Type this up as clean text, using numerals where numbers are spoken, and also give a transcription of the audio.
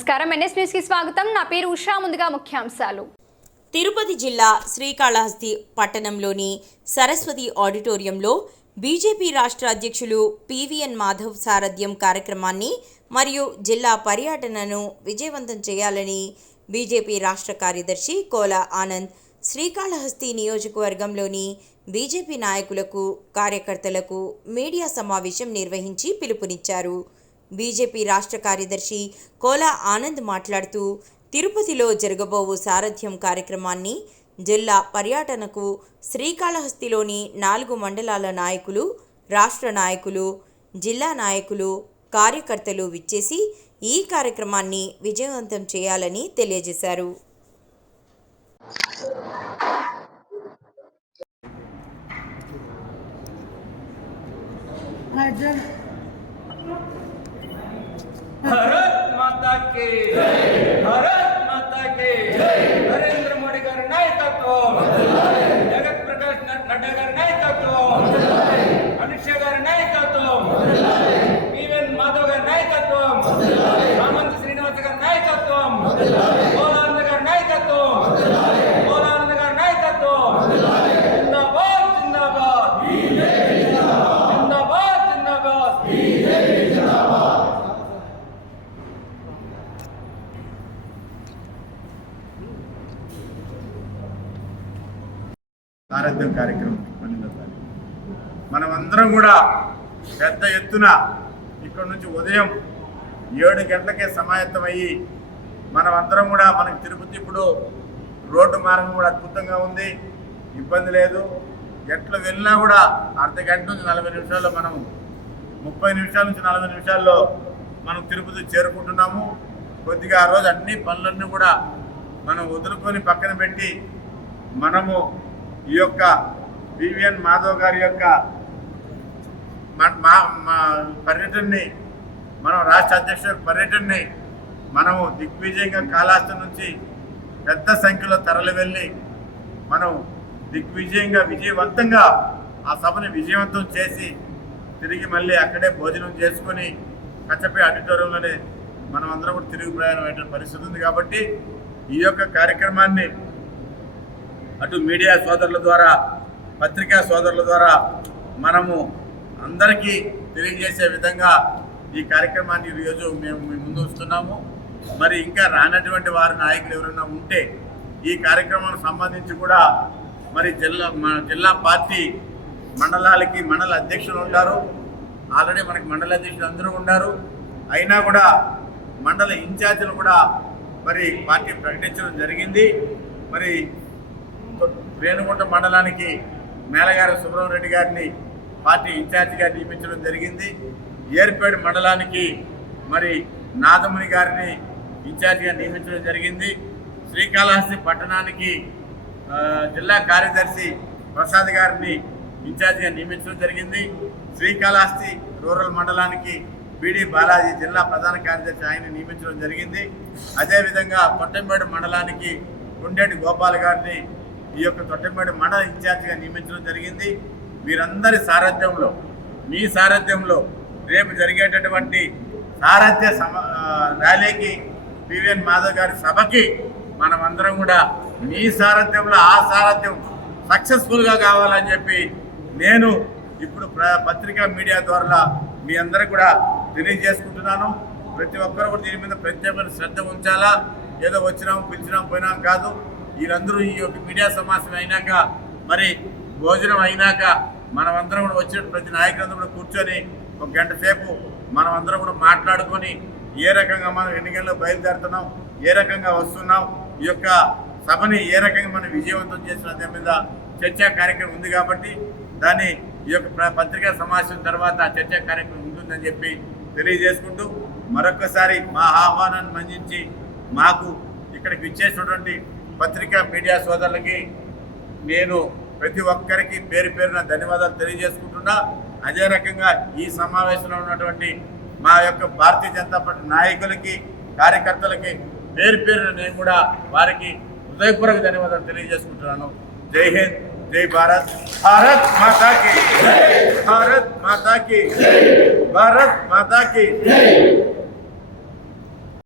నమస్కారం, NS news కి స్వాగతం. నా పేరు ఉషా. ముందుగా ముఖ్యాంశాలు. తిరుపతి జిల్లా శ్రీకాళహస్తి పట్టణంలోని సరస్వతి ఆడిటోరియంలో బీజేపీ రాష్ట్ర అధ్యక్షులు పివిఎన్ మాధవ్ సారథ్యం కార్యక్రమాన్ని మరియు జిల్లా పర్యటనను విజయవంతం చేయాలని బీజేపీ రాష్ట్ర కార్యదర్శి కోల ఆనంద్ శ్రీకాళహస్తి నియోజకవర్గంలోని బీజేపీ నాయకులకు, కార్యకర్తలకు మీడియా సమావేశం నిర్వహించి పిలుపునిచ్చారు. బీజేపీ రాష్ట్ర కార్యదర్శి కోల ఆనంద్ మాట్లాడుతూ, తిరుపతిలో జరగబోవు సారథ్యం కార్యక్రమాన్ని, జిల్లా పర్యటనకు శ్రీకాళహస్తిలోని 4 మండలాల నాయకులు, రాష్ట్ర నాయకులు, జిల్లా నాయకులు, కార్యకర్తలు విచ్చేసి ఈ కార్యక్రమాన్ని విజయవంతం చేయాలని తెలియజేశారు. भारत माता की जय, भारत माता की जय. नरेंद्र मोदी गाరి నాయకత్వం, జగత్ ప్రకాష్ నడ్డా గారి నాయకత్వం, అమిత్ షా గారి నాయకత్వం, పివిఎన్ మాధవ్ గారి నాయకత్వం, రామంత్ శ్రీనివాస్ గారి నాయకత్వం, కోలానంద గారి నాయకత్వం, కోలానంద గారి నాయకత్వం. జిందాబాద్ జిందాబాద్ జిందాబాద్ జిందాబాద్ జిందాబాద్. సారథ్యం కార్యక్రమం 12వ తారీఖు మనమందరం కూడా పెద్ద ఎత్తున ఇక్కడ నుంచి ఉదయం 7 గంటలకే సమాయత్తమయ్యి మనమందరం కూడా మనకి తిరుపతి ఇప్పుడు రోడ్డు మార్గం కూడా అద్భుతంగా ఉంది, ఇబ్బంది లేదు. ఎట్లా వెళ్ళినా కూడా అర్ధ గంట నుంచి 40 నిమిషాల్లో మనం 30 నిమిషాల నుంచి 40 నిమిషాల్లో మనం తిరుపతి చేరుకుంటున్నాము. కొద్దిగా ఆ రోజు అన్ని పనులన్నీ కూడా మనం వదులుకొని పక్కన పెట్టి మనము ఈ యొక్క పివిఎన్ మాధవ్ గారి యొక్క పర్యటనని, మనం రాష్ట్ర అధ్యక్షుల పర్యటనని మనము దిగ్విజయంగా కాళహస్తి నుంచి పెద్ద సంఖ్యలో తరలి వెళ్ళి మనం దిగ్విజయంగా విజయవంతంగా ఆ సభని విజయవంతం చేసి తిరిగి మళ్ళీ అక్కడే భోజనం చేసుకొని కచ్చపై ఆడిటోరియంలోనే మనం అందరం కూడా తిరిగి ప్రయాణం అయ్యే పరిస్థితి ఉంది. కాబట్టి ఈ యొక్క కార్యక్రమాన్ని అటు మీడియా సోదరుల ద్వారా, పత్రికా సోదరుల ద్వారా మనము అందరికీ తెలియజేసే విధంగా ఈ కార్యక్రమాన్ని ఈరోజు మేము మీ ముందు వస్తున్నాము. మరి ఇంకా రానటువంటి వారి నాయకులు ఎవరైనా ఉంటే ఈ కార్యక్రమానికి సంబంధించి కూడా మరి జిల్లా పార్టీ మండలాలకి మండల అధ్యక్షులు ఉంటారు. ఆల్రెడీ మనకి మండల అధ్యక్షులు అందరూ ఉన్నారు. అయినా కూడా మండల ఇన్ఛార్జీలు కూడా మరి పార్టీ ప్రకటించడం జరిగింది. మరి రేణుగుంట మండలానికి మేలగారి సుబ్రహ్మరెడ్డి గారిని పార్టీ ఇన్ఛార్జిగా నియమించడం జరిగింది. ఏర్పేడు మండలానికి మరి నాదముని గారిని ఇన్ఛార్జిగా నియమించడం జరిగింది. శ్రీకాళహస్తి పట్టణానికి జిల్లా కార్యదర్శి ప్రసాద్ గారిని ఇన్ఛార్జిగా నియమించడం జరిగింది. శ్రీకాళహస్తి రూరల్ మండలానికి బిడి బాలాజీ జిల్లా ప్రధాన కార్యదర్శి ఆయన నియమించడం జరిగింది. అదేవిధంగా తొట్టంపేడు మండలానికి గుండెటి గోపాల్ గారిని ఈ యొక్క తొట్టంపేడు మండల ఇన్ఛార్జిగా నియమించడం జరిగింది. వీరందరి సారథ్యంలో, మీ సారథ్యంలో రేపు జరిగేటటువంటి సారథ్య ర్యాలీకి, పివిఎన్ మాధవ్ గారి సభకి మనమందరం కూడా మీ సారథ్యంలో ఆ సారథ్యం సక్సెస్ఫుల్గా కావాలని చెప్పి నేను ఇప్పుడు పత్రికా మీడియా ద్వారా మీ అందరూ కూడా తెలియజేసుకుంటున్నాను. ప్రతి ఒక్కరు కూడా దీని మీద ప్రత్యేకమైన శ్రద్ధ ఉంచాలా. ఏదో వచ్చినాం పిలిచినాం పోయినాం కాదు. వీళ్ళందరూ ఈ యొక్క మీడియా సమావేశం అయినాక, మరి భోజనం అయినాక మనమందరం కూడా వచ్చిన ప్రతి నాయకులందరూ కూడా కూర్చొని 1 గంట సేపు మనమందరం కూడా మాట్లాడుకొని ఏ రకంగా మనం ఎన్నికల్లో బయలుదేరుతున్నాం, ఏ రకంగా వస్తున్నాం, ఈ యొక్క సభని ఏ రకంగా మనం విజయవంతం చేసిన దాని మీద చర్చా కార్యక్రమం ఉంది. కాబట్టి దాన్ని ఈ యొక్క పత్రికా సమావేశం తర్వాత చర్చా కార్యక్రమం ఉంటుందని చెప్పి తెలియజేసుకుంటూ, మరొకసారి మా ఆహ్వానాన్ని మన్నించి మాకు ఇక్కడికి ఇచ్చేసినటువంటి పత్రికా మీడియా సోదరులకి నేను ప్రతి ఒక్కరికి పేరు పేరున ధన్యవాదాలు తెలియజేసుకుంటున్నా. అదే రకంగా ఈ సమావేశంలో ఉన్నటువంటి మా యొక్క భారతీయ జనతా పార్టీ నాయకులకి, కార్యకర్తలకి పేరు పేరున నేను కూడా వారికి హృదయపూర్వక ధన్యవాదాలు తెలియజేసుకుంటున్నాను. జై హింద్, జై భారత్, భారత్ మాతా की, భారత్ మాతా की, భారత్ మాతా की.